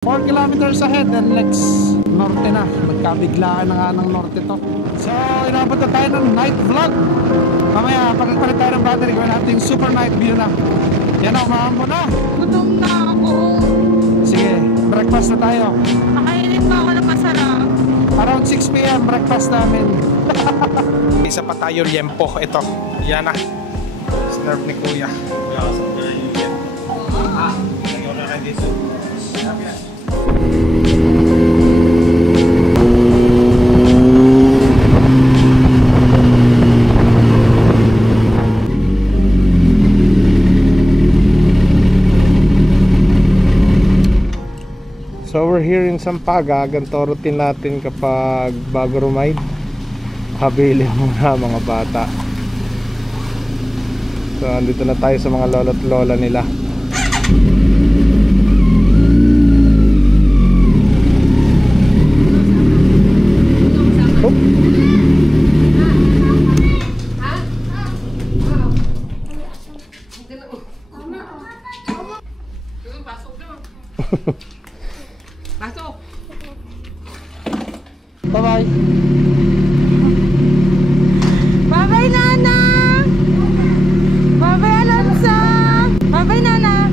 4 kilometers ahead and next norte na. Magkabiglaan na nga ng norte to. So inabot na tayo ng night vlog. Mamaya pagkapalit tayo ng battery, gawin natin super night view na. Yan o, mahambo na. Gutom na ako. Sige, breakfast na tayo. Nakainit pa ako ng masarap. Around 6 PM breakfast namin. Isa pa tayo liempo. Ito, yan na. Snurf ni Kuya. So we're here in Sampaga. Ganito routine natin kapag bago rumide. Habili muna mga bata. So andito na tayo sa mga lolo't lola nila. Oh. Pasok. Bye-bye. Bye-bye, Nana. Bye-bye, Alonso. Bye-bye, Nana.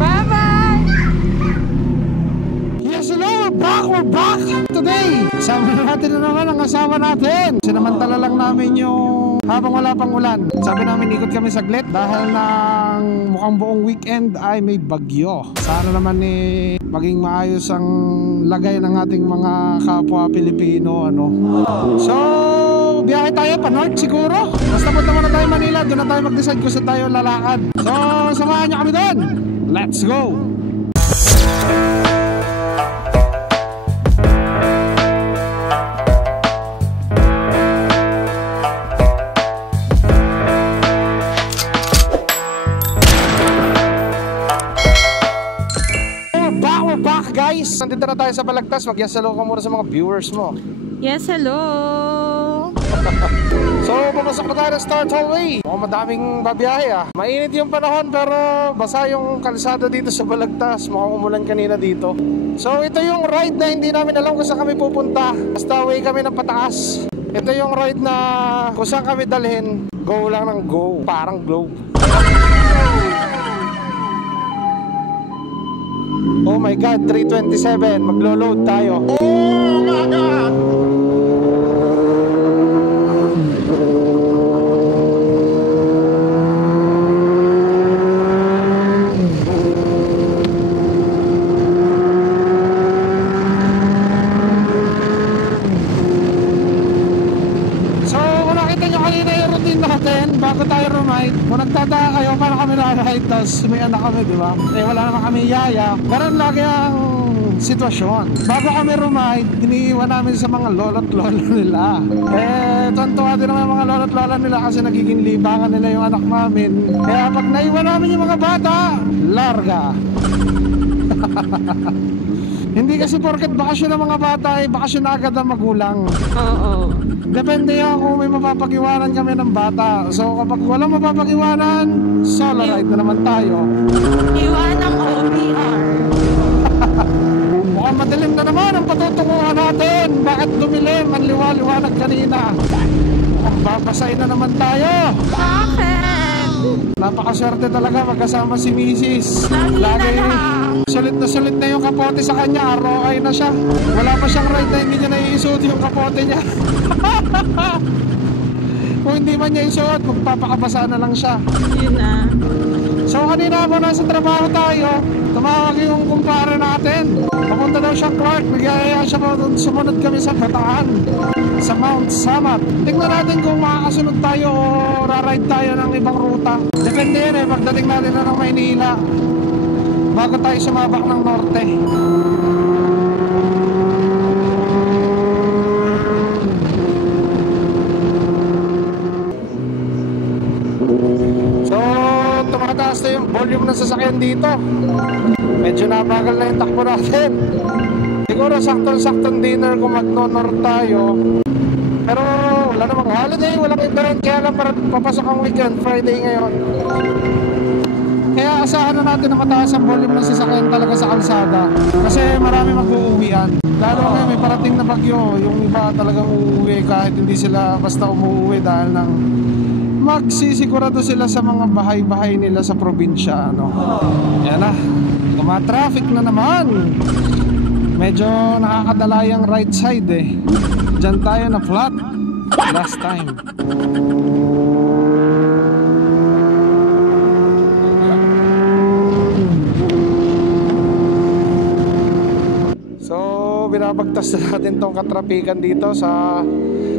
Bye-bye. Yes, hello. We're back today. Kasama natin na naman ang asawa natin. Sinamantala lang namin yung habang wala pang ulan. Sabi namin ikot kami saglit dahil ng mukhang buong weekend ay may bagyo. Sana naman maging maayos ang lagay ng ating mga kapwa Pilipino, ano. So biyahe tayo pa north siguro. Basta punta muna tayo Manila, doon na tayo mag-decide kung saan tayo lalakad. So samahan niyo kami doon. Let's go. Guys, nandito na tayo sa Balagtas. Mag-yes hello ka muna sa mga viewers mo. Yes, hello. So, pumasok na tayo ng Start Hallway. Mukhang madaming babiyahe ah. Mainit yung panahon pero basa yung kalsada dito sa Balagtas. Mukhang umulan kanina dito. So, ito yung ride na hindi namin alam kung saan kami pupunta. Basta way kami ng pataas. Ito yung ride na kung saan kami dalhin. Go lang ng go. Parang globe. Oh my God, 327. Maglo-load tayo. Oh my God! So, kung nakita nyo kanina yung routine natin bago tayo rumide, kung nagtataka kayo paano kami na-ride tapos may anak kami, di ba? Eh wala naman kami yaya. Ganun lagi ang sitwasyon. Bago kami rumide, iniiwan namin sa mga lolo't lola nila. Eh, tontuwa din naman mga lolo't lola nila kasi nagiging libangan nila yung anak namin. Kaya pag naiwan namin yung mga bata, larga. Hindi kasi porket bakasyon ng mga bata ay bakasyon na agad ang magulang. Oo. Depende yan kung may mapapag-iwanan kami ng bata. So kapag walang mapapag-iwanan, solo ride na naman tayo. Iwan ang OBR. Mukhang madilim na naman ang patutunguhan natin. Bakit dumilim? Ang liwa-liwanag kanina. Mukhang babasahin na naman tayo. Bakit? Napakaswerte talaga magkasama si Mrs. Lagi na lang. Sulit na yung kapote sa kanya. ROI na siya. Wala pa siyang ride na hindi niya naiisuot yung kapote niya. Kung hindi man niya isuot, magpapakabasa na lang siya. Yun na. So kanina po nasa trabaho tayo, tumawag yung kumpare natin. Papunta daw siya Clark, nagyayaya siya po, sumunod kami sa Bataan, sa Mount Samat. Tingnan natin kung makakasunod tayo o raride tayo ng ibang ruta. Depende yun eh, pagdating natin na ng Maynila bago tayo sumabak ng norte. So tumataas na yung volume ng sasakyan dito. Medyo nabagal na yung takbo natin. Siguro saktong-saktong dinner kung mag-nonor tayo. Pero wala namang holiday, walang event, kaya lang papasok ang weekend, Friday ngayon. Kaya asahan na natin na mataas ang volume ng sasakyan talaga sa kalsada. Kasi marami mag-uuwian. Lalo ngayon may parating na bagyo, yung iba talagang uuwi kahit hindi sila basta umuwi dahil nang magsisigurado sila sa mga bahay-bahay nila sa probinsya. Ano? Yan na, traffic na naman. Medyo nakakadala yung right side eh. Diyan tayo na flat last time. So binabagtas na natin tong katrapikan dito sa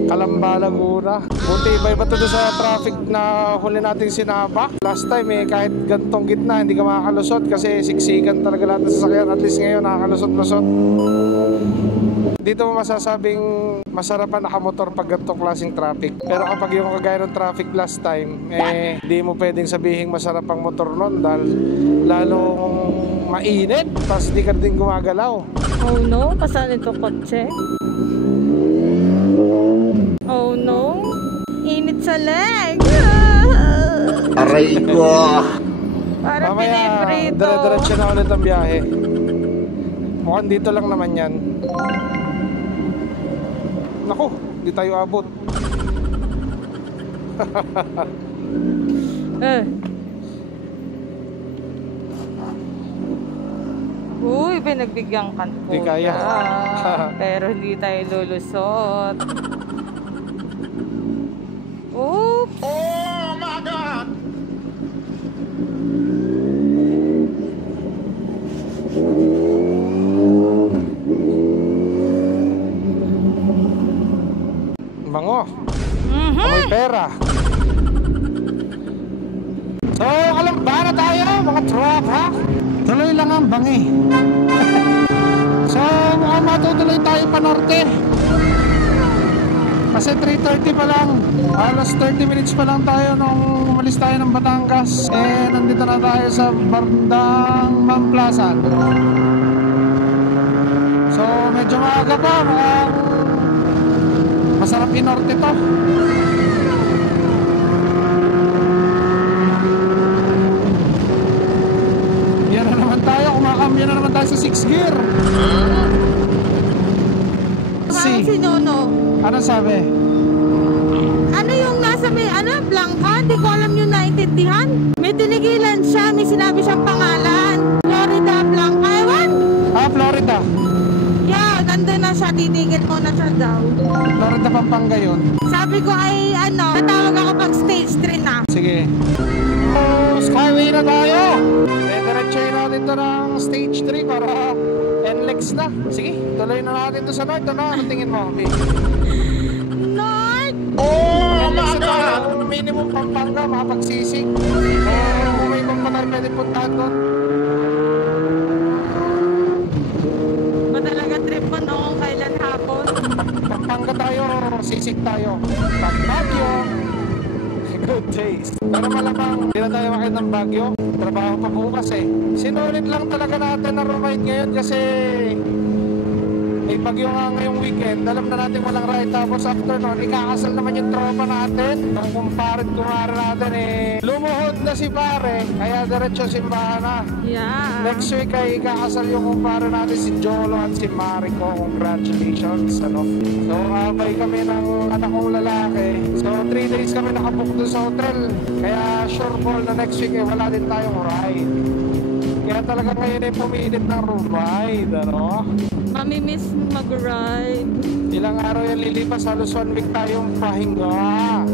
Calamba, Laguna. Buti iba-iba to sa traffic na huli natin sinabak. Last time eh, kahit gantong gitna hindi ka makakalusot kasi siksikan talaga lahat ng sasakyan. At least ngayon nakakalusot-lusot. Dito mo masasabing masarapan nakamotor pag gantong klaseng traffic. Pero kapag yung kagaya ng traffic last time, eh di mo pwedeng sabihin masarap ang motor nun dahil lalong mainit. Tapos di ka din gumagalaw. Oh no, pasan ito kotse? Oh no, init sa leg. Aray ko. Para Mamaya, piniprito. dire-diretso na ulit ang biyahe. Mukhang dito lang naman yan. Naku, di tayo abot. Uy, pinagbigyan ka po. Di kaya. Pero hindi tayo lulusot. Oops. Oh my God! Bango. Amoy pera. So, kalamba na tayo, mga tropa. Tuloy lang ang bangi. So, mukhang matutuloy tayo pa norte. Kasi 3:30 pa lang. Alas 30 minutes pa lang tayo nung umalis tayo ng Batangas. Eh, nandito na tayo sa bandang Mamplasan. So, medyo maaga pa. Mukhang masarap inorte to. Yan na naman tayo. Kumakambyo na naman tayo sa 6 gear. Parang si Nono. Ano sabi? Ano yung nasa may, Blanca? Hindi ko alam yung naintindihan. May tinigilan siya, may sinabi siyang pangalan. Florida Blanca, ewan? Florida. Yeah, nandun na siya, titigil mo na siya daw. Florida, Pampanga yun. Sabi ko ay, natawag ako pag stage 3 na. Sige. Oh, Skyway na tayo. Diretsuhin natin to ng stage 3 para NLEX na. Sige, tuloy na natin to sa north. Ano tingin mo, B? North! Oh my NLEX na God! tayo. Minimum Pampanga, makapagsisig. Kung may ibang pa tayo pwede puntahan doon. Ba talaga trip mo noong kailan hapon? Pampanga tayo, sisig tayo. Pag Baguio, good days. Pero malamang, hindi na tayo makita ng Baguio. Trabaho pa bukas eh. Sinulit lang talaga natin na ride ngayon kasi may bagyo nga ngayong weekend. Alam na natin walang ride. Tapos after nun, ikakasal naman yung tropa natin. Ang kumare natin eh. Lumuhod na si pare. Kaya diretso simbahan na. Yeah. Next week ay ikakasal yung kumpare natin si Jolo at si Mariko. Congratulations. So abay kami ng anak kong lalaki. So 3 days kami nakabook doon sa hotel. Kaya sure ball na next week eh wala din tayong ride. Kaya talaga ngayon ay pumilit ng ride. Mamimiss mag-ride. Ilang araw yan lilipas, halos 1 week tayong pahinga.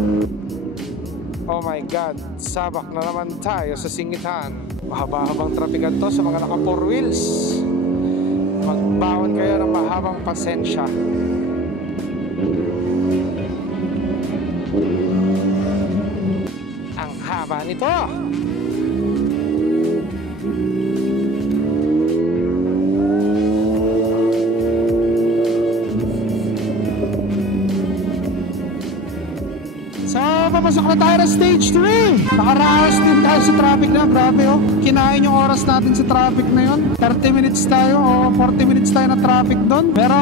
Oh my God, sabak na naman tayo sa singitan. Mahaba-habang trapikan to sa mga naka 4 wheels. Magbawan kayo ng mahabang pasensya. Ang haba nito. papasok na tayo ng stage 3. Nakaraos din tayo sa traffic na. Grabe oh. Kinain yung oras natin sa traffic na yun. 30 minutes tayo o 40 minutes tayo na traffic doon. Pero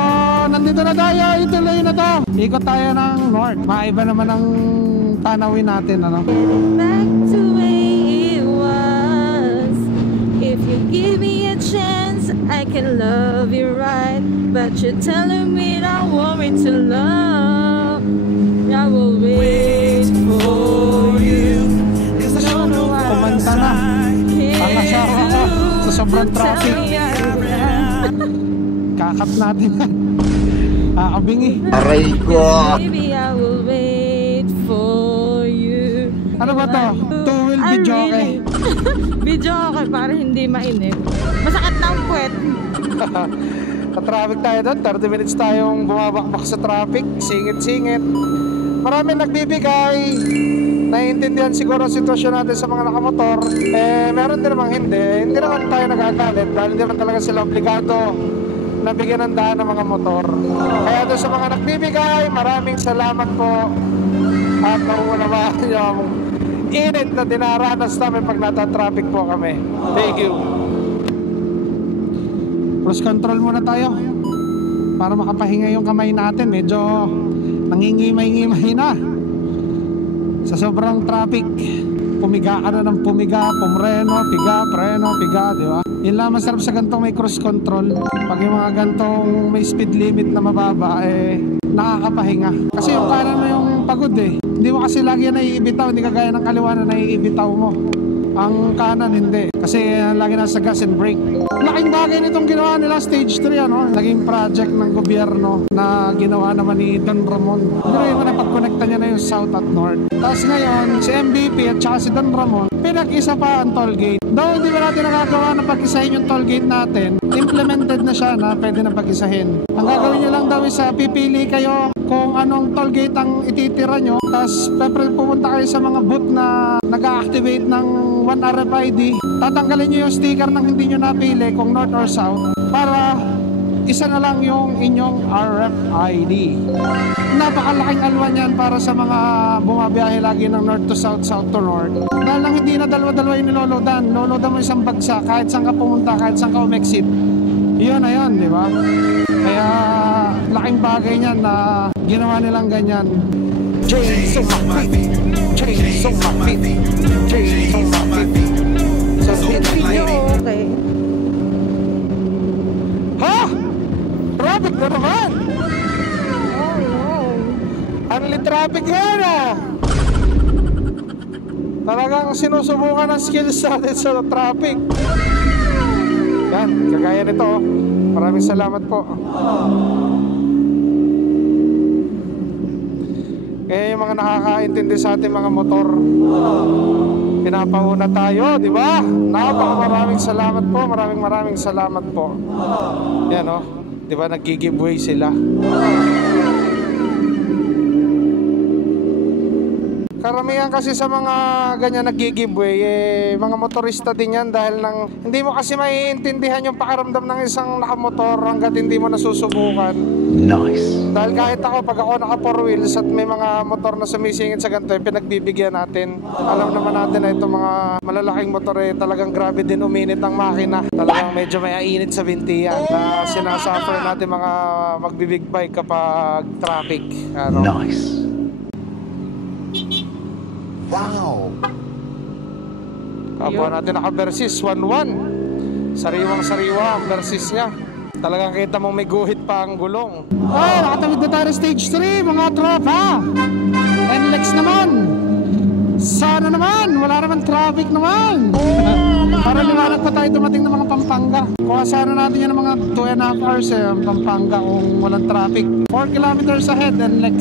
nandito na tayo. Ituloy na to. Ikot tayo ng north. Maiba naman ang tanawin natin. Ano? Back to where it was. If you give me a chance, I can love you right. But you're telling me I want me to love. I will wait for you. Cause I don't know what Kumanta na. Ang asawa ko sa sobrang traffic. Kakat natin yan. Kakabingi. Aray ko. Baby, I will wait for you. Ano ba to? Two-wheel videoke. Videoke para hindi mainit. Masakit na ang puwet. Ka-traffic tayo doon. 30 minutes tayong bumabakbak sa traffic. Singit-singit. Maraming nagbibigay. Naiintindihan siguro ang sitwasyon natin sa mga nakamotor. Meron din namang hindi. Hindi naman tayo nagagalit dahil hindi naman talaga sila obligado na bigyan ng daan ng mga motor. Kaya doon sa mga nagbibigay, maraming salamat po. At nauunawaan niyo ang init na dinaranas namin pag nata-traffic po kami. Thank you. Cruise control muna tayo para makapahinga yung kamay natin. Medyo nangingimay-ngimay na sa sobrang traffic. Pumiga ka na ng pumiga, pumreno, piga, preno, piga, di ba? Yun lang masarap sa gantong may cruise control. Pag yung mga gantong may speed limit na mababa, nakakapahinga. Kasi yung kanan mo yung pagod eh. Hindi mo kasi lagi yan naiibitaw, hindi kagaya ng kaliwa na naiibitaw mo. Ang kanan hindi, kasi lagi nasa gas and brake. Laking bagay nitong ginawa nila stage 3, ano? Naging project ng gobyerno na ginawa naman ni Don Ramon. Pero yung napag-connecta niya na yung south at north. Tapos ngayon, si MVP at saka si Don Ramon, pinag-isa pa ang toll gate. Though hindi ba natin nakagawa na pag-isahin yung toll gate natin, implemented na siya na pwede na pag-isahin. Ang gagawin nyo lang daw is pipili kayo kung anong toll gate ang ititira nyo. Tapos pupunta kayo sa mga booth na nag-activate ng 1 RFID. Tatanggalin nyo yung sticker ng hindi nyo napili kung north or south para isa na lang yung inyong RFID. Napakalaking alwan yan para sa mga bumabiyahe lagi ng north to south, south to north. Dahil lang hindi na dalawa-dalawa yung niloloadan. Loloadan mo isang bagsa kahit saan ka pumunta, kahit saan ka umexit. Yun na yun, di ba? Kaya laking bagay niyan na ginawa nilang ganyan. Chains on my feet, chains on my feet, chains on my feet. So, Okay. ha? Traffic na naman! Oh no. Only traffic ngayon ah! Talagang sinusubukan ang skills natin sa traffic. Yan, kagaya nito. Maraming salamat po. Kaya yung mga nakakaintindi sa ating mga motor, pinapauna tayo, di ba? Maraming salamat po. Maraming salamat po. Yan o, di ba nag-giveaway sila. Karamihan kasi sa mga ganyan nag-giveaway, mga motorista din yan dahil hindi mo kasi maiintindihan yung pakiramdam ng isang nakamotor hanggat hindi mo nasusubukan. Nice. Dahil kahit ako, pag ako naka 4 wheels at may mga motor na sumisingit sa ganito, pinagbibigyan natin. Alam naman natin na itong mga malalaking motor talagang grabe din uminit ang makina. Talagang medyo may ainit sa binti yan na sinasuffer natin mga magbibig bike kapag traffic. Ano? Nice. Wow. Kapwa natin naka-Versys 1.1. Sariwang-sariwa ang Versys niya. Talagang kita mong may guhit pa ang gulong. Oh, nakatawid na tayo stage 3 mga tropa. NLEX naman. Sana naman, wala naman traffic naman. Para liwanag pa tayo dumating ng mga Pampanga. Kung sana natin yan ng mga 2.5 hours ang Pampanga kung walang traffic. 4 kilometers ahead, NLEX.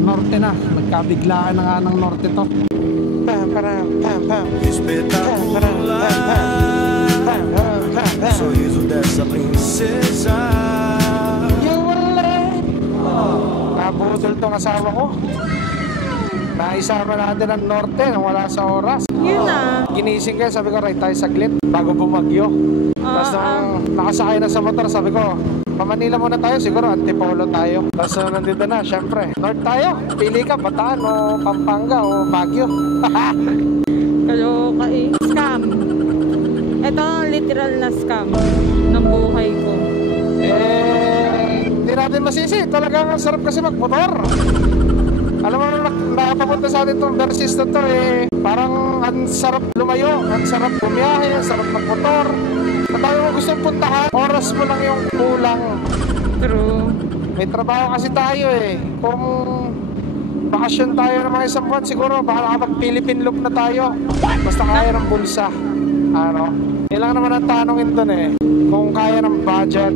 Norte na, magkabiglaan na nga ng norte to. Pam, pam, pam, pam. Sorriso dessa princesa. Nabudol tong asawa ko. Naisama natin ang norte nang wala sa oras. Yun na. Ginising kayo, sabi ko, right tayo saglit bago bumagyo. Tapos nung nakasakay na sa motor, sabi ko, Pa-Manila muna tayo, siguro Antipolo tayo. Tapos nandito na, syempre. North tayo, pili ka, Bataan o Pampanga o Baguio. Kaloka eh. Scam. Ito ang literal na scam ng buhay ko. Hindi natin masisi. Talagang ang sarap kasi magmotor. Alam mo, nakapapunta sa atin itong Versys na to parang ang sarap lumayo, ang sarap bumiyahe, ang sarap magmotor. At tayo mo gustong puntahan, oras mo lang yung kulang. True. May trabaho kasi tayo Kung bakasyon tayo ng mga isang buwan, siguro baka nakapag-Philippine loop na tayo. Basta kaya ng bulsa. Yan lang naman ang tanongin dun kung kaya ng budget.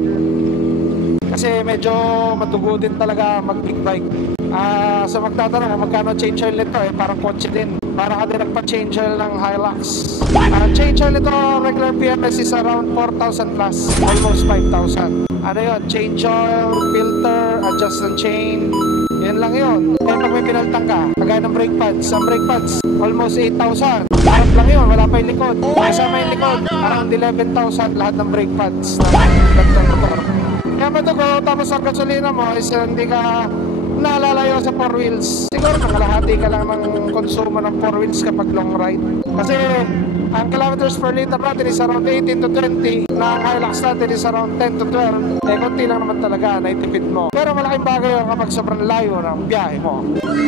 Kasi medyo madugo din talaga mag-big bike. So magtatanong magkano change oil nito parang kotse din. Para ka din nagpa-change oil ng Hilux. Change oil nito, regular PMS is around 4,000 plus. Almost 5,000. Yun? Change oil, filter, adjust ng chain. Yan lang yun. Kaya pag may pinaltang ka, kagaya ng brake pads. Ang brake pads, almost 8,000. Lahat lang yun, wala pa yung likod. Kasama yung likod, around 11,000 lahat ng brake pads ng gantong motor. Kaya matugo, tapos ang gasolina mo is hindi ka naalalayo sa 4 wheels. Siguro nangalahati ka lang ng konsumo ng 4 wheels kapag long ride. Kasi ang kilometers per liter natin is around 18 to 20. Na ang Hilux natin is around 10 to 12. Konti lang naman talaga, naitipid mo. Pero malaking bagay yun kapag sobrang layo ng biyahe mo.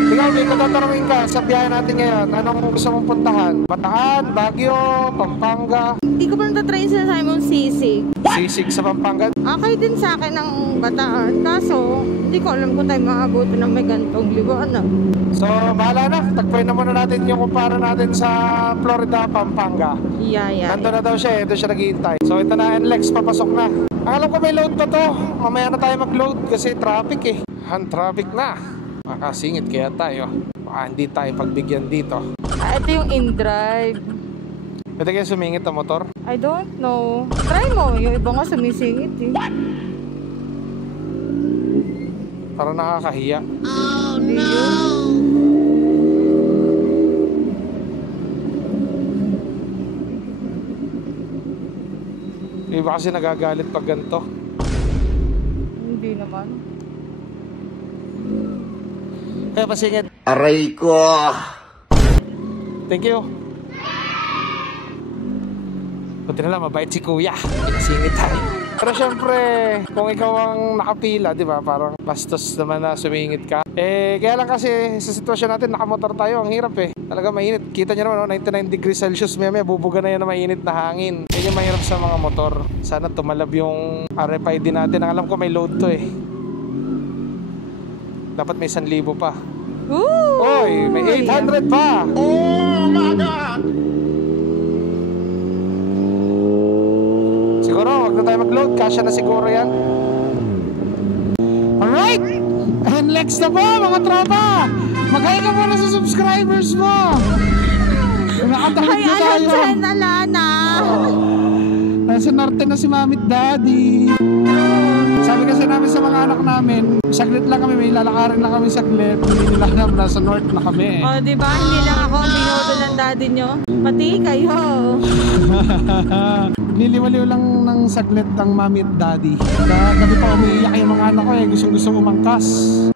Ikaw, may katatanungin ka sa biyahe natin ngayon. Anong gusto mong puntahan? Bataan, Baguio, Pampanga? Hindi ko pa natatry sa Simon Sisig. Sisig sa Pampanga? Okay din sa akin ng Bataan. Kaso, hindi ko alam kung tayo maabuti ng may gantong liwanag. So, bahala na. Tagpuin na muna natin yung kumpara natin sa Florida, Pampanga. Yeah. Nandun na daw siya, ito siya naghihintay. So, ito na, NLEX, papasok na. Alam ko may load pa to. Mamaya na tayo mag-load kasi traffic Han traffic na. Makasingit kaya tayo. Baka hindi tayo pagbigyan dito. Ito yung in-drive. Pwede kayo sumingit ang motor? I don't know. Try mo. Yung iba nga sumisingit Para nakakahiya. Oh no! Iba kasi nagagalit pag ganito. Hindi naman. Kaya pasingit. Aray ko. Thank you. Buti na lang, mabait si kuya. Pinasingit tayo. Pero syempre, kung ikaw ang nakapila, di ba? Parang bastos naman na sumingit ka. Kaya lang kasi sa sitwasyon natin, nakamotor tayo. Ang hirap Talaga mainit. Kita nyo naman, 99 degrees Celsius. Maya bubuga na yan na mainit na hangin. Yan yung mahirap sa mga motor. Sana tumalab yung RFID natin. Ang alam ko may load to Dapat may 1,000 pa. Ooh! Oy, may 800 pa! Oh my God! Siguro, wag na tayo mag-load. Kasya na siguro yan. Alright! NLEX na po, mga tropa! Mag-hi ka muna sa subscribers mo! Nakatahid Ay, na tayo! alam dyan, Alana! Nasa norte na si Mami at Daddy. Sabi kasi namin sa mga anak namin, saglit lang kami, may lalakarin lang kami saglit. Hindi nila alam, nasa north na kami. O, diba? Hindi lang ako ang binoto ng daddy nyo. Pati kayo. Niliwaliw lang ng saglit ang Mami at Daddy. Gabi pa umiiyak yung mga anak ko gusto umangkas.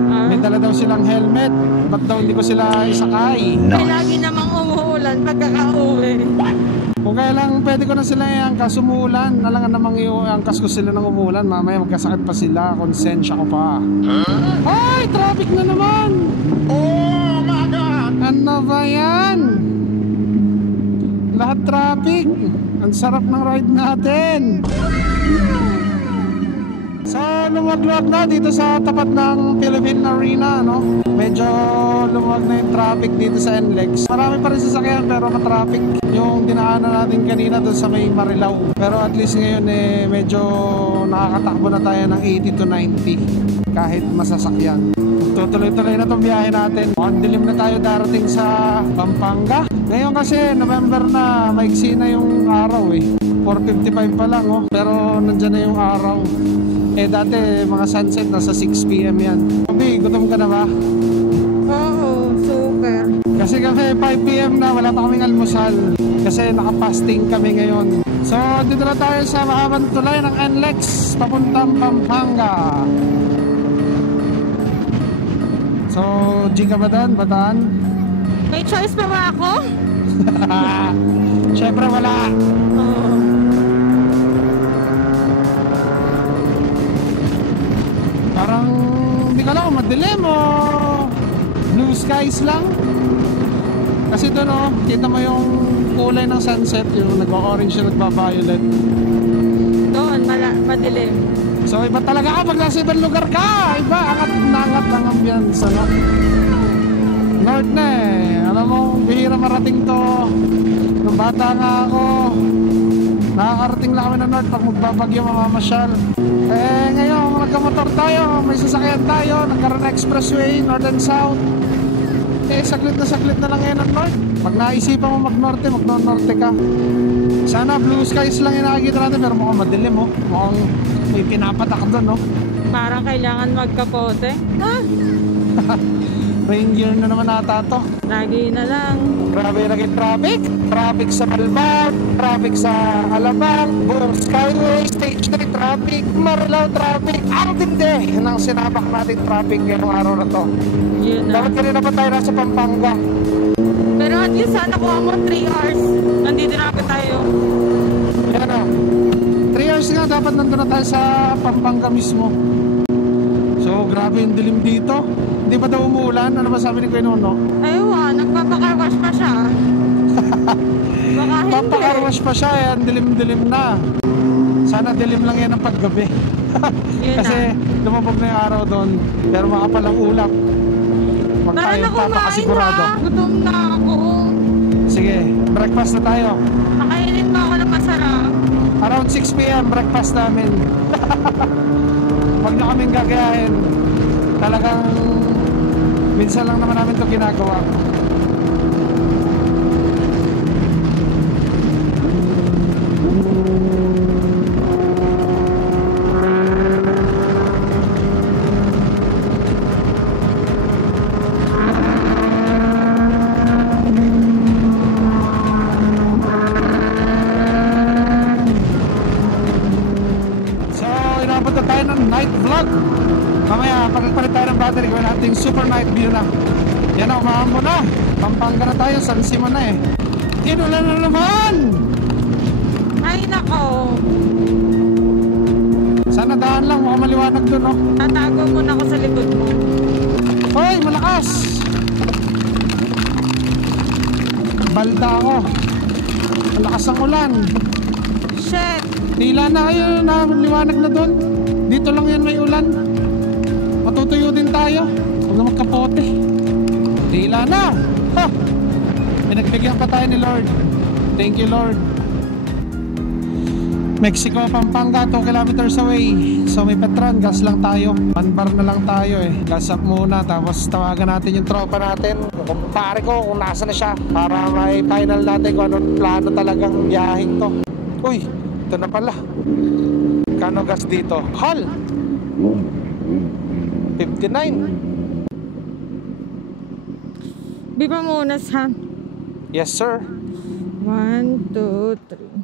May dala daw silang helmet. Ba't daw hindi ko sila isakay? May lagi namang umuulan pagkaka-uwi. Kung kaya lang pwede ko na sila iangkas umuulan. Alangan namang iangkas ko sila ng umuulan. Mamaya magkasakit pa sila. Konsensya ko pa. Ay! Traffic na naman! Oh my God! Ano ba yan? Lahat traffic. Ang sarap ng ride natin. So, lumuwag-luwag na dito sa tapat ng Philippine Arena, no? Medyo lumuwag na yung traffic dito sa NLEX. Marami pa rin sasakyan pero matraffic. Yung dinaanan natin kanina doon sa may Marilao. Pero at least ngayon medyo nakakatakbo na tayo ng 80 to 90 kahit masasakyan. Tutuloy-tuloy na itong biyahe natin. On dilim na tayo darating sa Pampanga. Ngayon kasi November na, maiksi na yung araw 4:55 pa lang pero nandyan na yung araw. Dati mga sunset nasa 6 PM yan. Abi, gutom ka na ba? Oo, super. Kasi kami 5 PM na, wala pa kaming almusal. Kasi nakapasting kami ngayon. So, dito na tayo sa mahabang tulay ng NLEX papuntang Pampanga. So, G ka ba doon? Bataan? May choice pa ba ako? Siyempre wala. Oo. Parang hindi ka lang madilim o blue skies lang. Kasi doon oh, kita mo yung kulay ng sunset, yung nag-orange na nagba-violet. Doon, madilim. So iba talaga pag nasa ibang lugar ka. Iba, angat ang ambience. Ano? North na eh. Alam mo, bihira marating to. Nung bata nga ako, nakakarating lang kami ng North pag magbabagyo, mamamasyal. Eh ngayon, nagkamotor tayo, may sasakyan tayo, nagkaroon na expressway, North and South. Eh saglit na lang ngayon ang North. Pag naisipan mo mag-norte, mag-norte ka. Sana blue skies lang yung nakikita natin, pero mukhang madilim oh. Mukhang may pinapatak doon oh. Parang kailangan magkapote. Rain gear na naman ata to. Lagi na lang. Grabe naging traffic. Traffic sa Balbag, traffic sa Alabang, buong Skyway, Stage 3 traffic, Marilao traffic. Ang tindi ng sinabak natin traffic ngayong araw na to. Yun na. Dapat kanina pa tayo nasa Pampanga. Pero at least sana kuha mo 3 hours. Nandito na ako tayo. Yan o. 3 hours nga dapat nandun na tayo sa Pampanga mismo. So grabe yung dilim dito. Hindi pa daw umuulan? Ano ba sabi ni Kuya Nono? Ayun, nagpapakarwash pa siya. Baka hindi. Papakarwash pa siya, yan, dilim-dilim na. Sana dilim lang yan ang paggabi. Kasi lumabog na yung araw doon. Pero makapalang ulap. Huwag Tara tayong na kumain papakasigurado. ha. Gutom na ako. Sige, breakfast na tayo. Pakainin mo ako ng masarap. Around 6 p.m. breakfast namin. Huwag na kaming gagayahin. Talagang minsan lang naman namin ito ginagawa. So, inabot na tayo ng night vlog. Mamaya, pagpalit tayo ng battery, gawin natin super night view na. Yan na, umahambo na. Pampanga na tayo, San Simon na eh. Inulan na naman! Ay nako. Sana daan lang, mukhang maliwanag dun oh. Tatago muna ako sa likod mo. Hoy, malakas! Balda ako. Malakas ang ulan. Shit. Tila na kayo na liwanag na dun. Dito lang yan may ulan. Matutuyo din tayo. Huwag na magkapote. Tila na. Ha! Pinagbigyan pa tayo ni Lord. Thank you Lord. Mexico, Pampanga, 2 kilometers away. So may Petron, gas lang tayo. 1 bar na lang tayo eh. Gas up muna, tapos tawagan natin yung tropa natin. Kumpare ko kung nasa na siya. Para may final natin kung anong plano talagang biyahing to. Uy, ito na pala. Kano gas dito? Hal! 59. Bipa muna sa Yes sir. 1, 2, 3.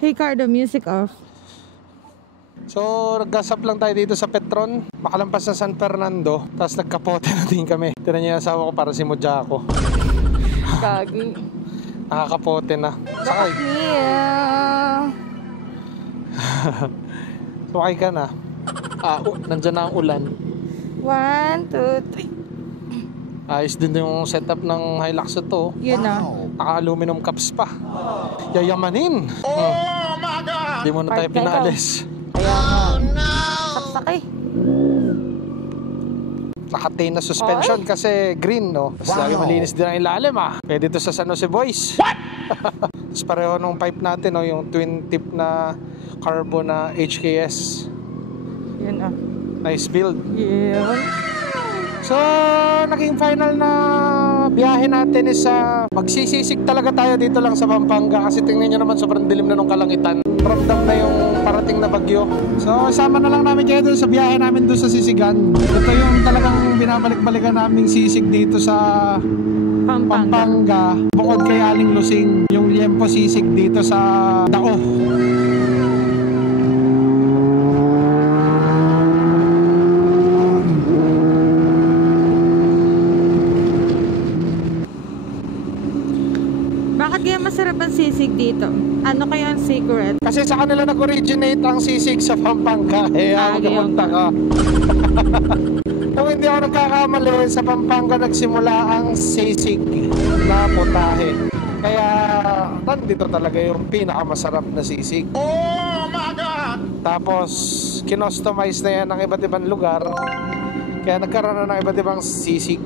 Hey Cardo, music off. So nag-gas up lang tayo dito sa Petron. Makalampas sa San Fernando. Tapos nagkapote na din kami. Tinan niya yung asawa ko para si Mojako. Gagi. Nakakapote na. Sakay. Yeah. Sakay ka na. Nandyan na ang ulan. 1, 2, 3. Ayos din yung setup ng Hilux ito. Yun na. Naka-aluminum cups pa. Yayamanin. Oh my God! Hindi mo na tayo Part tayo. pinaalis. Kaya nga. Saksak eh. Naka-tain na suspension kasi green, no? Tapos lagi malinis din ang ilalim, Pwede dito sa San Jose Boys. What? Tapos pareho nung pipe natin, no? Yung twin tip na carbon na HKS. Yun na. Nice build. Yun. So, naging final na biyahe natin is magsisisik talaga tayo dito lang sa Pampanga kasi tingnan nyo naman sobrang dilim na nung kalangitan. Ramdam na yung parating na bagyo. So, sama na lang namin kayo doon sa biyahe namin doon sa Sisigan. Ito yung talagang binabalik-balikan naming sisig dito sa Pampanga. Pampanga, bukod kay Aling Lusing, yung liempo sisig dito sa Dao. Bakit kaya masarap ang sisig dito? Ano kaya ang secret? Kasi sa kanila nag-originate ang sisig sa Pampanga. Kaya magkapunta ka. Kung hindi ako nagkakamali, sa Pampanga nagsimula ang sisig na putahe. Kaya nandito talaga yung pinakamasarap na sisig. Oh my God! Tapos kinostomize na yan ng iba't ibang lugar. Kaya nagkaroon na ng iba't ibang sisig.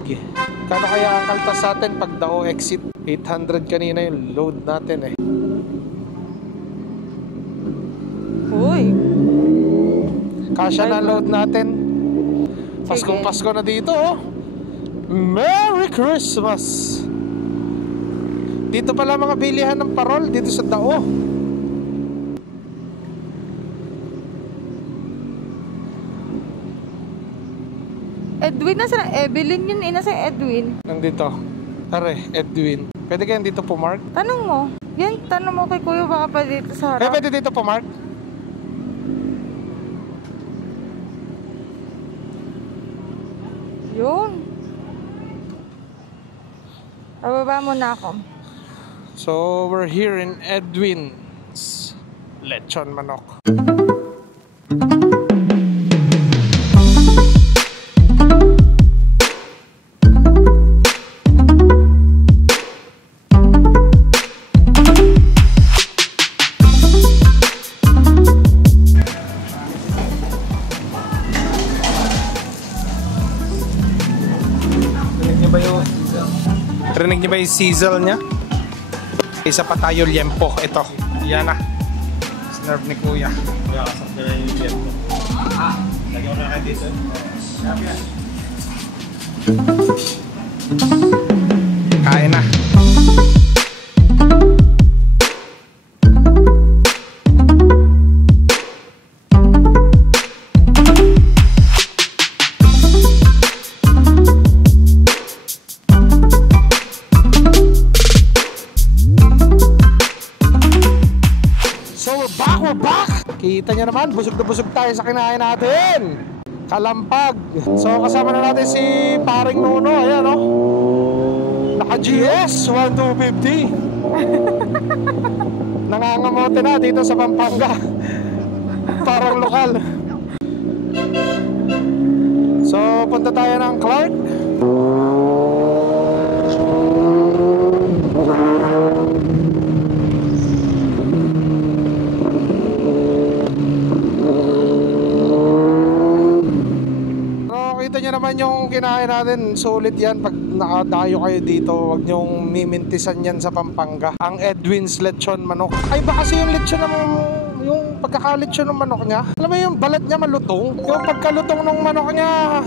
Kano kaya ang kaltas sa atin pag Dao exit? 800 kanina yung load natin eh. Uy. Kasya na load natin. Paskong Pasko na dito oh. Merry Christmas! Dito pala mga bilihan ng parol dito sa Dao. Edwin, nasa Evelyn yun, nasa Edwin. Nandito. Are, Edwin. Pwede kayong dito pumark? Tanong mo. Yan, tanong mo kay Kuya baka pa dito sa Kaya harap. pwede dito pumark? Yun. Pababa mo na ako. So, we're here in Edwin's Lechon Manok. Rinig niyo ba yung sizzle niya? Isa pa tayo liempo. Ito. Yan na. Snurf ni Kuya. Kaya kasap na yung liempo. Lagyan ko na kayo dito. Kain na. We're back! Kita nyo naman, busog na busog tayo sa kinain natin. Kalampag. So kasama na natin si Paring Nuno. Ayan o. Naka GS 1250. Nangangamote na dito sa Pampanga. Parang lokal. So punta tayo ng Clark. Kita nyo naman yung kinain natin, sulit yan pag nakadayo kayo dito. Huwag nyong mimintisan yan sa Pampanga. Ang Edwin's Lechon Manok. Ay ba kasi yung lechon ng yung pagkakalechon ng manok niya, alam mo yung balat niya malutong. Yung pagkalutong ng manok niya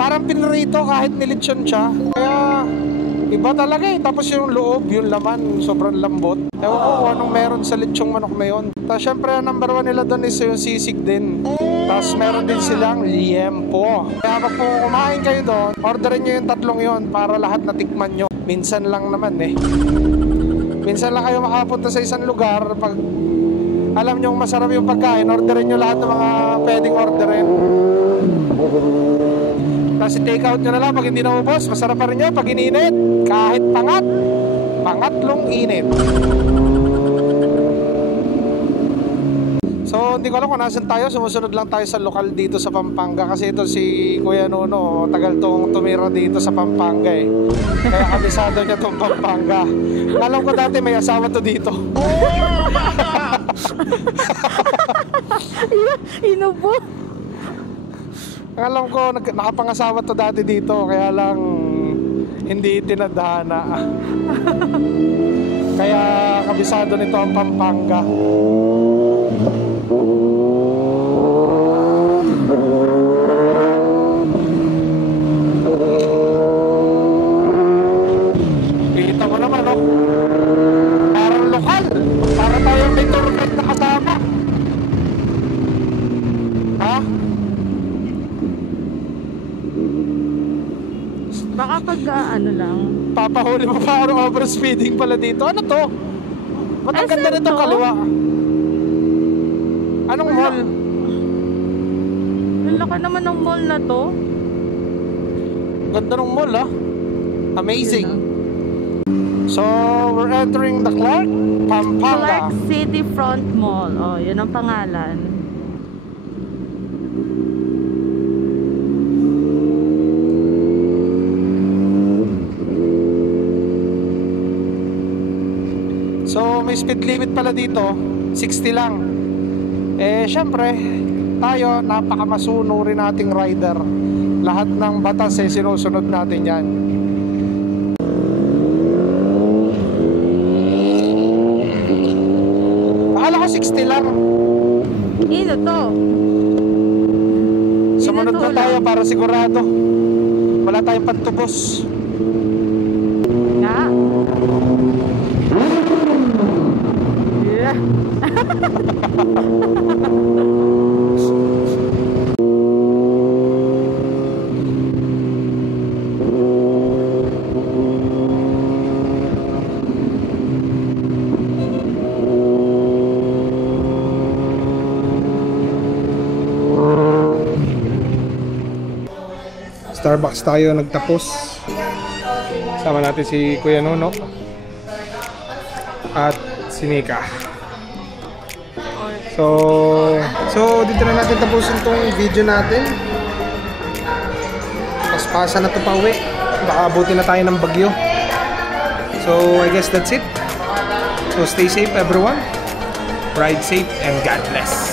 parang pinrito kahit nilechon siya. Kaya iba talaga eh. Tapos yung loob, yung laman, sobrang lambot. Ewan ko kung anong meron sa lechong manok na yun. Tapos syempre number 1 nila doon is yung sisig din. Tapos meron din silang liempo. Kaya pag po kumain kayo doon, orderin nyo yung tatlong yon para lahat natikman nyo. Minsan lang naman eh. Minsan lang kayo makapunta sa isang lugar. Pag alam nyo masarap yung pagkain, orderin nyo lahat ng mga pwedeng orderin. Tapos take out nyo na lang pag hindi naubos. Masarap pa rin yun pag ininit. Kahit pangat. Pangatlong init. So hindi ko alam kung nasan tayo. Sumusunod lang tayo sa lokal dito sa Pampanga. Kasi ito si Kuya Nuno, tagal tong tumira dito sa Pampanga eh. Kaya kabisado niya tong Pampanga. Alam ko dati may asawa to dito. Inubo. Alam ko nakapangasawa to dati dito. Kaya lang hindi tinadhana. Kaya kabisado nito ang Pampanga. Kita mo naman oh. Parang lokal. Para tayong may tour guide na kasama. Ha? Baka pag ano lang. Papahuli mo pa ako ng overspeeding pala dito. Ano to? Ba't ang Ay, ganda saan nitong to? kaliwa? Anong mall? Ang laki naman ng mall na to. Ganda ng mall ah. Amazing. So, we're entering the Clark, Pampanga. Clark City Front Mall. Oh, yun ang pangalan. So, may speed limit pala dito, 60 lang. Eh, syempre, tayo, napakamasuno rin nating rider. Lahat ng batas eh, sinusunod natin yan. Akala ko 60 lang. Ino to? Sumunod na Ino to tayo lang. para sigurado. Wala tayong pantubos. Nga. Yeah. Starbucks tayo nagtapos. Sama natin si Kuya Nono at si Nika. So dito na natin tapusin tong video natin. Paspasa na to pa uwi. Baka abutin na tayo ng bagyo. So I guess that's it. So stay safe everyone. Ride safe and God bless.